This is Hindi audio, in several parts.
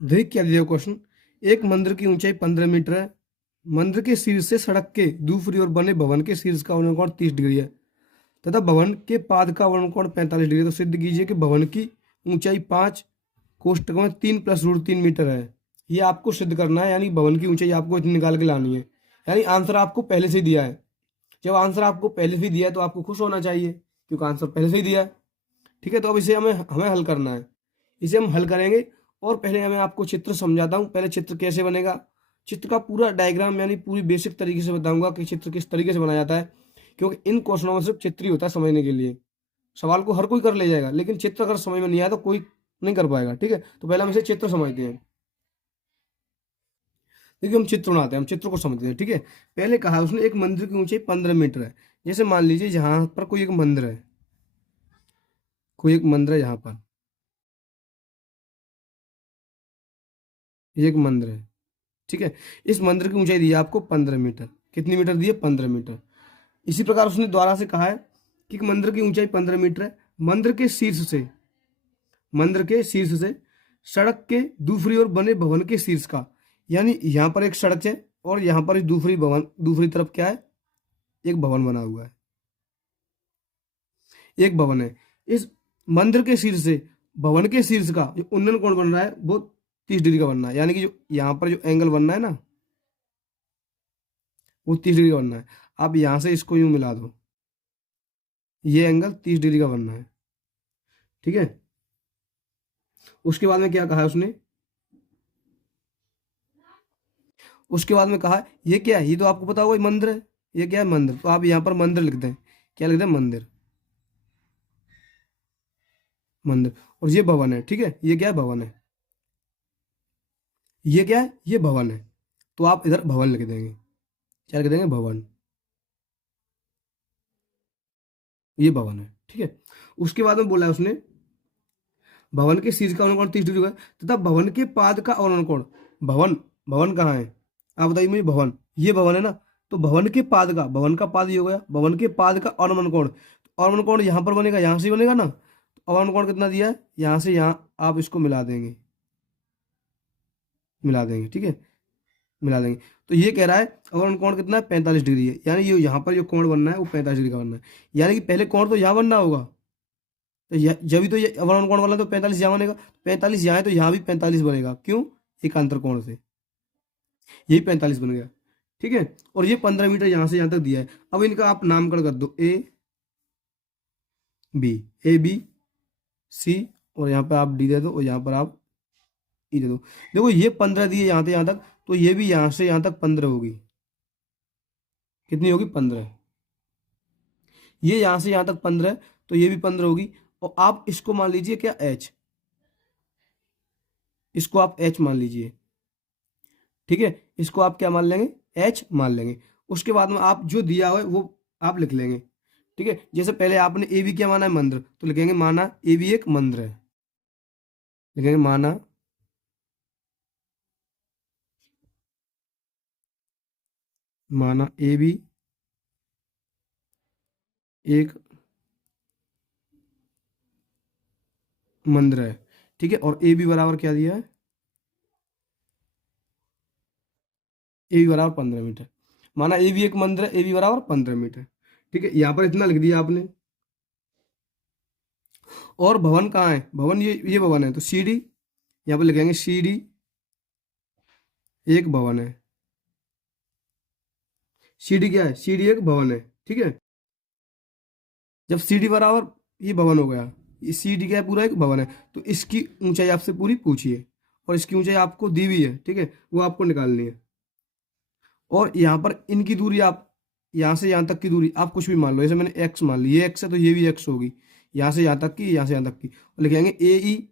देख क्या दिया क्वेश्चन। एक मंदिर की ऊंचाई 15 मीटर है। मंदिर के शीर्ष से सड़क के दूसरी ओर बने भवन के शीर्ष का अवतरण कोण 30 डिग्री है तथा भवन के पाद का अवतरण कोण 45 डिग्री। तो सिद्ध कीजिए कि भवन की ऊंचाई 5 * 3 + √3 मीटर है। ये आपको सिद्ध करना है, यानी भवन की ऊंचाई आपको इतनी निकाल के लानी है। यानी आंसर आपको पहले से ही दिया है। जब आंसर आपको पहले से ही दिया है तो आपको खुश होना चाहिए, क्योंकि आंसर पहले से ही दिया है। ठीक है, तो अब इसे हमें हमें हल करना है। इसे हम हल करेंगे, और पहले मैं आपको चित्र समझाता हूँ। पहले चित्र कैसे बनेगा, चित्र का पूरा डायग्राम यानी पूरी बेसिक तरीके से बताऊंगा कि चित्र किस तरीके से बनाया जाता है, क्योंकि इन क्वेश्चनों में सिर्फ चित्र ही होता है समझने के लिए। सवाल को हर कोई कर ले जाएगा, लेकिन चित्र अगर समझ में नहीं आया तो कोई नहीं कर पाएगा। ठीक है, तो पहले हम इसे चित्र समझते हैं। देखिए, हम चित्र बनाते हैं, हम चित्र को समझते हैं। ठीक है, पहले कहा उसने एक मंदिर की ऊंचाई 15 मीटर है। जैसे मान लीजिए यहाँ पर कोई एक मंदिर है, कोई एक मंदिर है यहाँ पर, ये एक मंदिर है। ठीक है, इस मंदिर की ऊंचाई दी है आपको 15 मीटर। कितनी मीटर दी है? 15 मीटर। इसी प्रकार उसने द्वारा से कहा है कि मंदिर की ऊंचाई 15 मीटर है। मंदिर के शीर्ष से सड़क के दूसरी ओर बने भवन के शीर्ष का, यानी यहाँ पर एक सड़क है और यहाँ पर दूसरी तरफ क्या है? एक भवन बना हुआ है, एक भवन है। इस मंदिर के शीर्ष से भवन के शीर्ष का जो उन्नयन कोण बन रहा है वो 30 डिग्री का बनना है। यानी कि जो यहाँ पर जो एंगल बनना है ना, वो 30 डिग्री का बनना है। आप यहाँ से इसको यूं मिला दो, ये एंगल 30 डिग्री का बनना है। ठीक है, उसके बाद में क्या कहा है उसने? उसके बाद में कहा ये क्या है? ये तो आपको पता होगा, ये मंदिर है। ये क्या है? मंदिर। तो आप यहाँ पर मंदिर लिख दें। क्या लिख दें? मंदिर। मंदिर। और ये भवन है। ठीक है, ये क्या है? भवन है। ये क्या है? ये भवन है। तो आप इधर भवन लिख देंगे। क्या लिख देंगे? भवन। ये भवन है। ठीक है, उसके बाद में बोला है उसने भवन के शीर्ष का अवतरण कोण 30 डिग्री है तथा भवन के पाद का अवतरण कोण। भवन, भवन कहाँ है? आप बताइए मुझे। भवन, ये भवन है ना, तो भवन का पाद ये हो गया। भवन के पाद का अवनमन कोण, अवनमन कोण यहाँ पर बनेगा, यहाँ से बनेगा ना। तो अवनमन कोण कितना दिया है? यहाँ से यहाँ आप इसको मिला देंगे, मिला देंगे। ठीक है, मिला देंगे। तो ये कह रहा है अवनमन कोण कितना है? 45 डिग्री है। यानी ये यहाँ पर जो कोण बनना है वो 45 डिग्री का बनना है। यानी कि पहले कोण तो यहाँ बनना होगा, तो जब भी तो ये अवनमन कोण वाला तो 45 यहाँ बनेगा। 45 यहाँ है तो यहाँ भी 45 बनेगा। क्यों? एकांतर कोण से यही 45 बन गया। ठीक है, और ये 15 मीटर यहाँ से यहाँ तक दिया है। अब इनका आप नामकरण कर दो, A B, A B C, और यहाँ पे आप डी दे दो और यहाँ पर आप ई दे दो। देखो ये 15 दिए यहाँ से यहाँ तक, तो ये भी यहाँ से यहाँ तक 15 होगी। कितनी होगी? 15। ये यहाँ से यहाँ तक 15, तो ये भी 15 होगी। और आप इसको मान लीजिए क्या? एच। इसको आप एच मान लीजिए। ठीक है, इसको आप क्या मान लेंगे? एच मान लेंगे। उसके बाद में आप जो दिया हुआ है वो आप लिख लेंगे। ठीक है, जैसे पहले आपने ए बी क्या माना है? मंदिर, तो लिखेंगे माना ए बी एक मंदिर है। लिखेंगे माना ए बी एक मंदिर है। ठीक है, और ए बी बराबर क्या दिया है? ए बी बराबर 15 मीटर। माना ए बी एक मंदिर है, ए बी बराबर 15 मीटर। ठीक है, यहाँ पर इतना लिख दिया आपने। और भवन कहाँ है? भवन ये भवन है, तो सी डी यहाँ पर लिखेंगे। सी डी एक भवन है। सी डी क्या है? सी डी एक भवन है। ठीक है, जब सी डी बराबर ये भवन हो गया, ये सी डी क्या है? पूरा एक भवन है। तो इसकी ऊंचाई आपसे पूरी पूछिए, और इसकी ऊंचाई आपको दी हुई है। ठीक है, वो आपको निकालनी है। और यहाँ पर इनकी दूरी आप यहाँ से यहाँ तक की दूरी आप कुछ भी मान लो। जैसे मैंने एक्स मान ली, ये एक्स है तो ये भी एक्स होगी। यहाँ से यहाँ तक की, यहाँ से यहाँ तक की, और लिखेंगे ए ई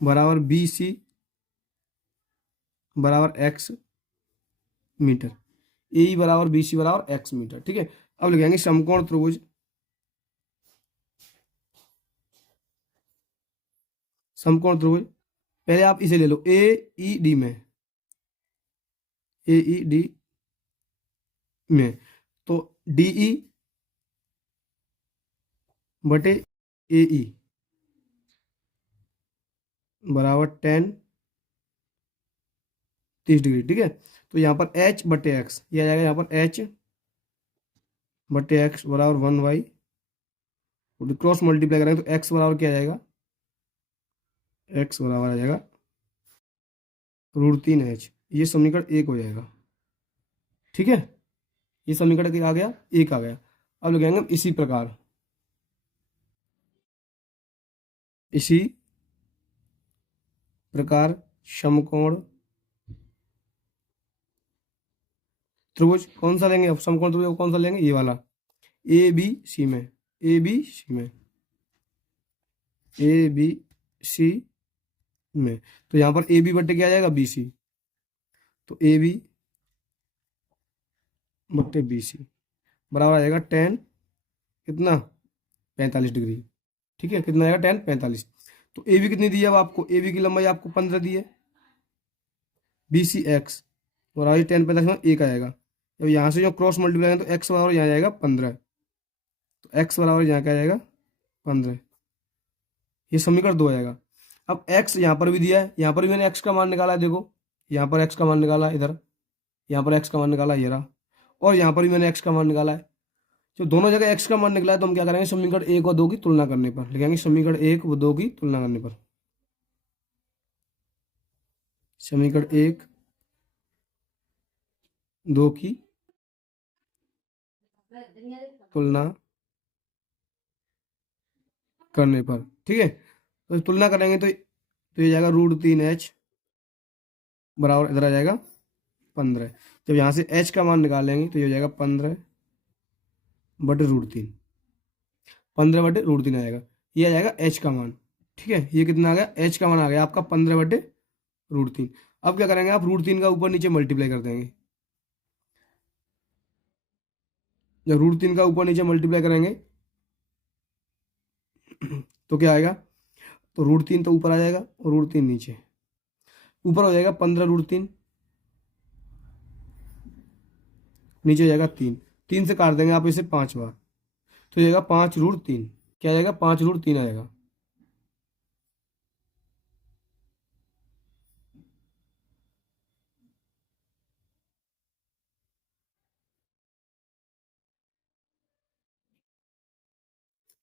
बराबर बी सी बराबर एक्स मीटर। ए ई बराबर बी सी बराबर एक्स मीटर। ठीक है, अब लिखेंगे समकोण त्रिभुज। समकोण त्रिभुज, पहले आप इसे ले लो ए ई डी में, ए ई डी में, तो डी ई बटे ए ई, बराबर 30 डिग्री। ठीक है, तो यहाँ पर एच बटे एक्स, ये आ जाएगा यहाँ पर एच बटे एक्स बराबर 1/, क्रॉस मल्टीप्लाई करेंगे तो एक्स बराबर क्या आ जाएगा, एक्स बराबर आ जाएगा √3h। ये समीकरण 1 हो जाएगा। ठीक है, ये समीकरण क्या आ गया, 1 आ गया। अब लिखेंगे इसी प्रकार, इसी प्रकार समकोण त्रिभुज कौन सा लेंगे, समकोण त्रिभुज कौन सा लेंगे, ये वाला ए बी सी में, ए बी सी में, ए बी सी में। तो यहाँ पर ए बी बट्टे क्या आ जाएगा, बी सी, तो ए बी बट्टे बी सी बराबर आ जाएगा कितना 45 डिग्री। ठीक है, कितना आएगा 45। तो ए बी कितनी दी है अब आपको, ए बी की लंबाई आपको 15 दी है, बी सी एक्स और आज 45 में 1 आएगा। जब यहाँ से जो क्रॉस मल्टीप्लाई करें तो एक्स बराबर यहाँ जाएगा 15, तो एक्स बराबर यहाँ क्या जाएगा 15, ये समीकरण 2 आएगा। अब एक्स यहाँ पर भी दिया है, यहाँ पर भी मैंने एक्स का मान निकाला है, देखो यहाँ पर एक्स का मान निकाला इधर, यहाँ पर एक्स का मान निकाला ये रहा, और यहाँ पर भी मैंने एक्स का मान निकाला है। तो दोनों जगह एक्स का मान निकला है तो हम क्या करेंगे, समीकरण 1 और 2 की तुलना करने पर लिखेंगे, समीकरण 1 व 2 की तुलना करने पर, समीकरण 1 2 की तुलना करने पर। ठीक है, तो तुलना करेंगे तो ये जाएगा √3h बराबर इधर आ जाएगा 15। जब यहाँ से h का मान निकालेंगे तो ये हो जाएगा 15 बटे √3, 15 बटे √3 आएगा, ये आ जाएगा h का मान। ठीक है, ये कितना आ गया, h का मान आ गया आपका 15 बटे √3। अब क्या करेंगे, आप √3 का ऊपर नीचे मल्टीप्लाई कर देंगे, जब √3 का ऊपर नीचे मल्टीप्लाई करेंगे तो क्या आएगा, तो √3 तो ऊपर आ जाएगा और √3 नीचे, ऊपर हो जाएगा 15 √3, नीचे हो जाएगा 3, 3 से काट देंगे आप इसे 5 बार, तो जाएगा 5 √3, क्या जाएगा 5 √3 आएगा।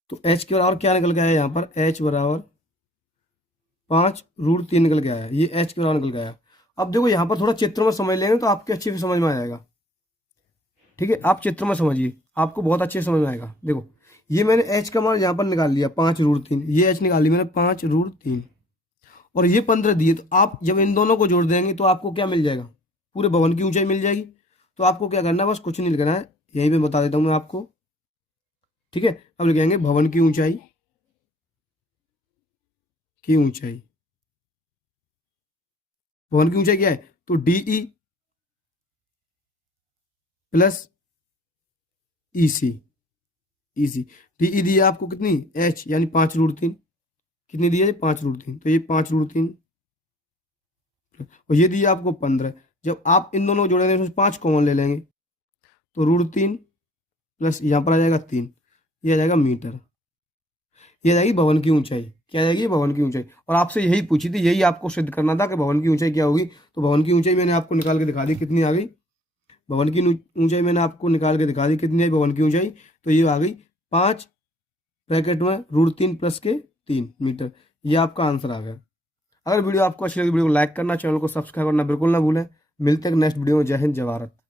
तो h के बराबर क्या निकल के आया, यहाँ पर h बराबर 5 √3 निकल के आया, ये h के बराबर निकल के आया। अब देखो यहाँ पर थोड़ा चित्र में समझ लेंगे तो आपके अच्छे से समझ में आ जाएगा। ठीक है, आप चित्र में समझिए, आपको बहुत अच्छे से समझ में आएगा। देखो ये मैंने h का मान यहाँ पर निकाल लिया 5 √3, ये h निकाल ली मैंने 5 √3, और ये 15 दिए, तो आप जब इन दोनों को जोड़ देंगे तो आपको क्या मिल जाएगा, पूरे भवन की ऊंचाई मिल जाएगी। तो आपको क्या करना है, बस कुछ नहीं लिखना है, यहीं पे बता देता हूँ मैं आपको। ठीक है, अब लिखेंगे भवन की ऊंचाई, की ऊंचाई, भवन की ऊंचाई क्या है, तो DE प्लस EC, DE दी है आपको कितनी, h यानी 5 √3, कितनी दी है 5 √3, तो ये 5 √3, और ये दी है आपको 15। जब आप इन दोनों को जोड़ेंगे तो 5 कॉमन ले लेंगे, तो √3 प्लस यहाँ पर आ जाएगा 3, ये आ जाएगा मीटर, ये आ जाएगी भवन की ऊंचाई। क्या आ जाएगी, भवन की ऊंचाई। और आपसे यही पूछी थी, यही आपको सिद्ध करना था कि भवन की ऊंचाई क्या होगी। तो भवन की ऊंचाई मैंने आपको निकाल के दिखा दी, कितनी आ गई, भवन की ऊंचाई मैंने आपको निकाल के दिखा दी, कितनी आई भवन की ऊंचाई, तो ये आ गई 5 ब्रैकेट में √3 प्लस के 3 मीटर। ये आपका आंसर आ गया। अगर वीडियो आपको अच्छी लगी, वीडियो को लाइक करना, चैनल को सब्सक्राइब करना बिल्कुल ना भूलें। मिलते हैं नेक्स्ट वीडियो में। जय हिंद, जय भारत।